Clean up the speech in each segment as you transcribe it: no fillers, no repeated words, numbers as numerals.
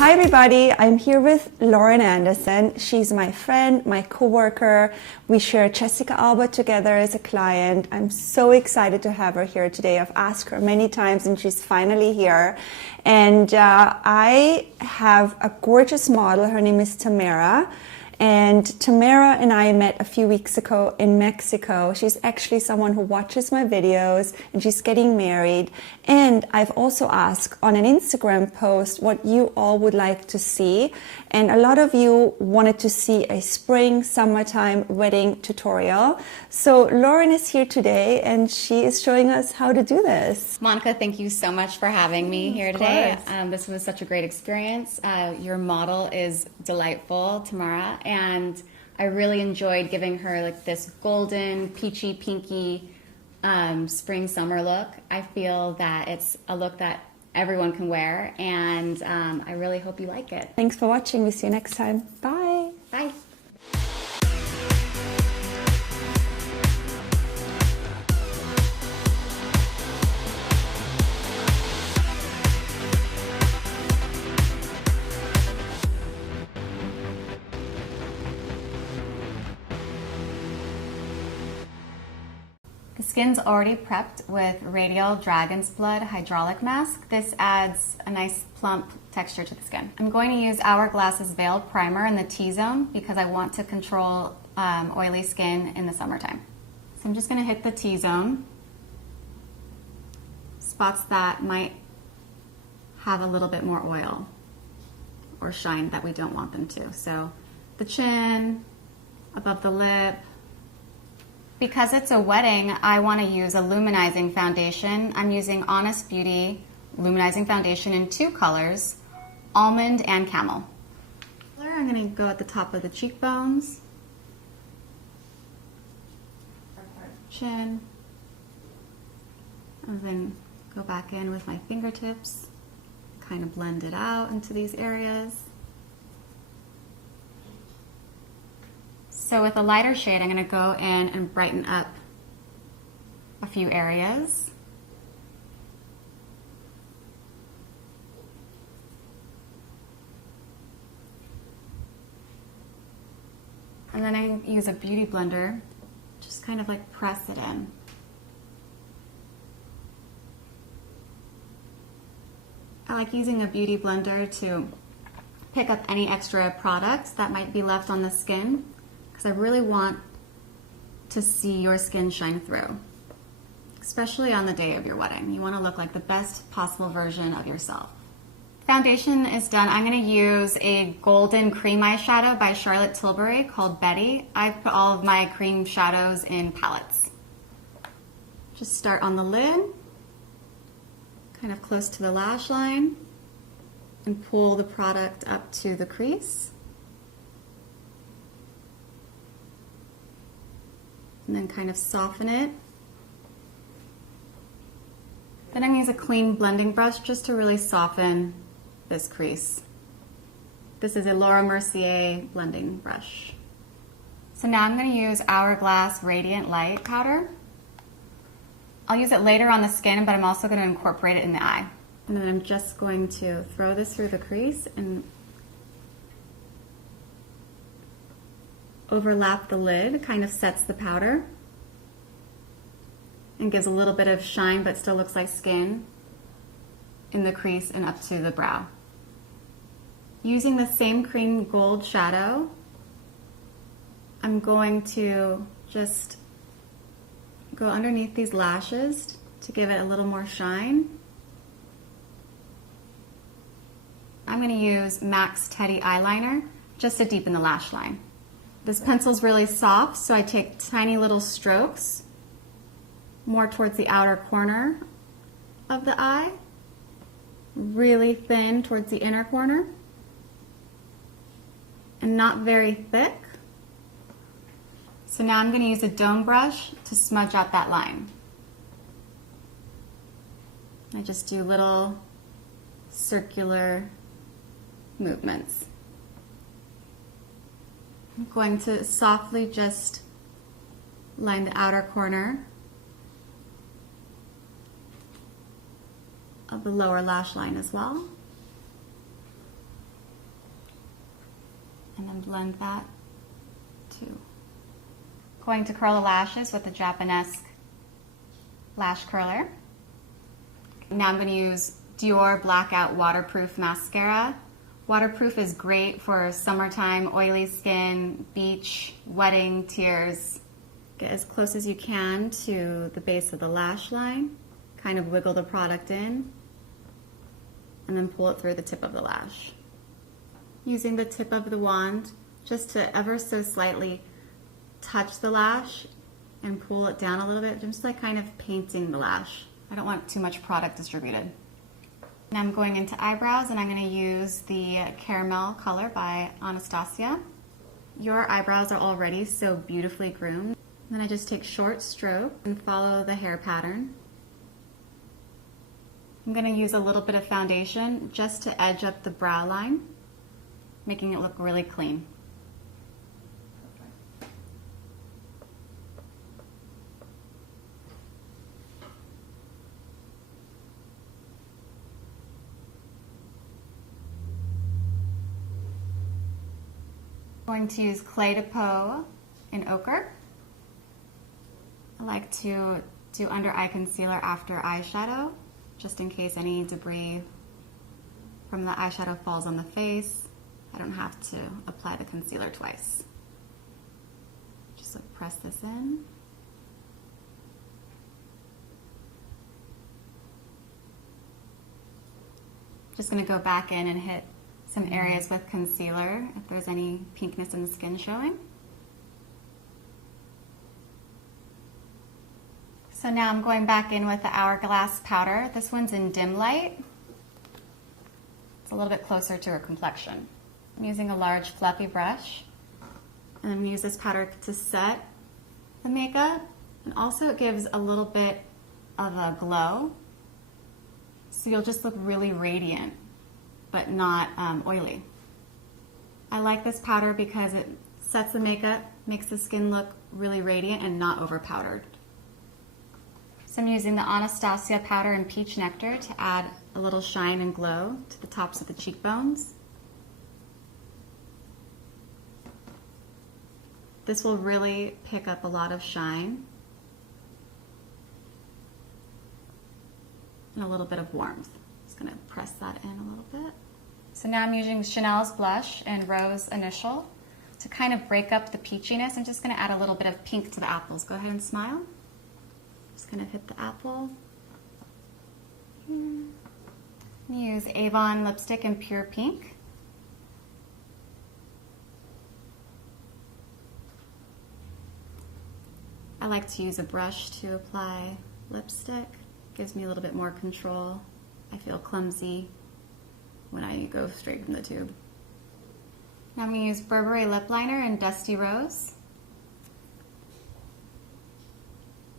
Hi everybody, I'm here with Lauren Anderson. She's my friend, my coworker. We share Jessica Alba together as a client. I'm so excited to have her here today. I've asked her many times and she's finally here. And I have a gorgeous model. Her name is Tamara. And Tamara and I met a few weeks ago in Mexico. She's actually someone who watches my videos and she's getting married. And I've also asked on an Instagram post what you all would like to see. And a lot of you wanted to see a spring, summertime wedding tutorial. So Lauren is here today and she is showing us how to do this. Monica, thank you so much for having me here today. This was such a great experience. Your model is delightful, Tamara. And I really enjoyed giving her like this golden, peachy, pinky spring summer look. I feel that it's a look that everyone can wear, and I really hope you like it. Thanks for watching. We'll see you next time. Bye. Bye. The skin's already prepped with Radial Dragon's Blood Hydraulic Mask. This adds a nice plump texture to the skin. I'm going to use Hourglass's Veiled Primer in the T-zone because I want to control oily skin in the summertime. So I'm just going to hit the T-zone, spots that might have a little bit more oil or shine that we don't want them to. So the chin, above the lip. Because it's a wedding, I want to use a luminizing foundation. I'm using Honest Beauty luminizing foundation in two colors, almond and camel. I'm going to go at the top of the cheekbones, chin, and then go back in with my fingertips, kind of blend it out into these areas. So with a lighter shade, I'm going to go in and brighten up a few areas. And then I use a beauty blender, just kind of like press it in. I like using a beauty blender to pick up any extra products that might be left on the skin, because I really want to see your skin shine through, especially on the day of your wedding. You want to look like the best possible version of yourself. Foundation is done. I'm going to use a golden cream eyeshadow by Charlotte Tilbury called Betty. I've put all of my cream shadows in palettes. Just start on the lid, kind of close to the lash line, and pull the product up to the crease. And then kind of soften it. Then I'm going to use a clean blending brush just to really soften this crease. This is a Laura Mercier blending brush. So now I'm going to use Hourglass Radiant Light Powder. I'll use it later on the skin, but I'm also going to incorporate it in the eye. And then I'm just going to throw this through the crease and overlap the lid, kind of sets the powder and gives a little bit of shine but still looks like skin in the crease and up to the brow. Using the same cream gold shadow, I'm going to just go underneath these lashes to give it a little more shine. I'm going to use MAC's Teddy eyeliner just to deepen the lash line. This pencil's really soft, so I take tiny little strokes more towards the outer corner of the eye, really thin towards the inner corner, and not very thick. So now I'm going to use a dome brush to smudge out that line. I just do little circular movements. I'm going to softly just line the outer corner of the lower lash line as well. And then blend that too. Going to curl the lashes with the Japanesque lash curler. Now I'm going to use Dior Blackout Waterproof Mascara. Waterproof is great for summertime, oily skin, beach, wedding, tears. Get as close as you can to the base of the lash line. Kind of wiggle the product in, and then pull it through the tip of the lash. Using the tip of the wand just to ever so slightly touch the lash and pull it down a little bit, just like kind of painting the lash. I don't want too much product distributed. Now I'm going into eyebrows, and I'm going to use the Caramel color by Anastasia. Your eyebrows are already so beautifully groomed. Then I just take short strokes and follow the hair pattern. I'm going to use a little bit of foundation just to edge up the brow line, making it look really clean. I'm going to use Clé de Peau in Ochre. I like to do under eye concealer after eyeshadow, just in case any debris from the eyeshadow falls on the face. I don't have to apply the concealer twice. Just press this in. Just going to go back in and hit some areas with concealer if there's any pinkness in the skin showing. So now I'm going back in with the Hourglass powder. This one's in dim light. It's a little bit closer to her complexion. I'm using a large fluffy brush, and I'm going to use this powder to set the makeup, and also it gives a little bit of a glow, so you'll just look really radiant but not oily. I like this powder because it sets the makeup, makes the skin look really radiant and not over powdered. So I'm using the Anastasia powder in Peach Nectar to add a little shine and glow to the tops of the cheekbones. This will really pick up a lot of shine and a little bit of warmth. Just gonna press that in a little bit. So now I'm using Chanel's blush and Rose Initial to kind of break up the peachiness. I'm just gonna add a little bit of pink to the apples. Go ahead and smile. Just gonna hit the apple. Use Avon lipstick in Pure Pink. I like to use a brush to apply lipstick. Gives me a little bit more control. I feel clumsy when I go straight from the tube. Now I'm going to use Burberry lip liner in Dusty Rose.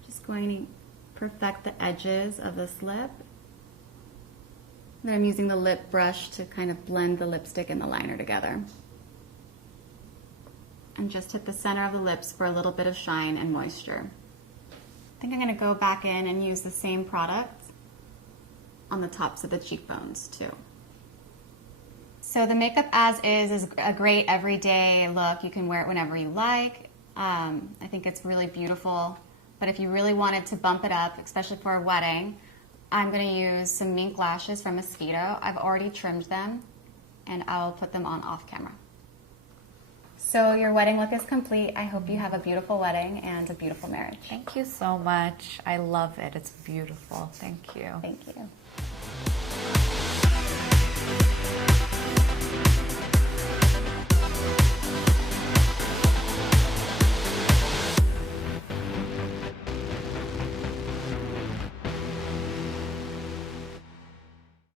Just going to perfect the edges of this lip. Then I'm using the lip brush to kind of blend the lipstick and the liner together. And just hit the center of the lips for a little bit of shine and moisture. I think I'm going to go back in and use the same product on the tops of the cheekbones too. So the makeup as is a great everyday look. You can wear it whenever you like. I think it's really beautiful. But if you really wanted to bump it up, especially for a wedding, I'm going to use some mink lashes from Mosquito. I've already trimmed them, and I'll put them on off camera. So your wedding look is complete. I hope you have a beautiful wedding and a beautiful marriage. Thank you so much. I love it. It's beautiful. Thank you. Thank you.